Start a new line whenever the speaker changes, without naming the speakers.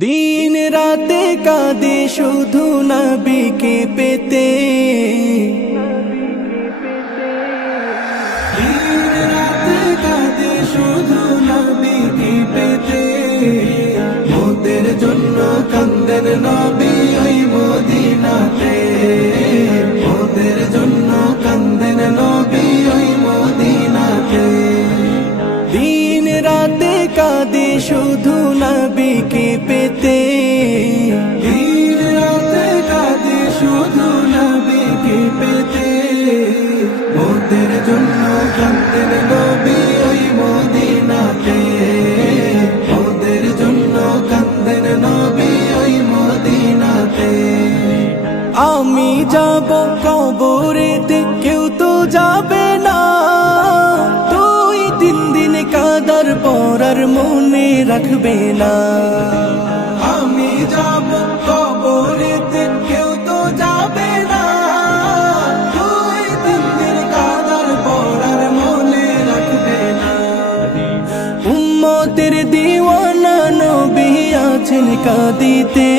দিন রাতে কাঁদে শুধু নবীকে পেতে। দিন রাতে কাঁদে পেতে। জন্য কান্দেন নবী। কাঁদে শুধু নবীকে পেতে। দিন রাতে কাঁদে শুধু নবীকে পেতে। মোদের জন্য নবী ওই মদিনাতে। মোদের জন্য নবী ওই মদিনাতে। আমি যাব কবরেতে আর মনে রাখবে না। আমি যাব কবরেতে কেউ তো যাবে না। তুই দিনের দিন কাদার পড়ার মনে রাখবে না। উম্মতের দিওয়ানা নবী আছেন কাঁদিতে।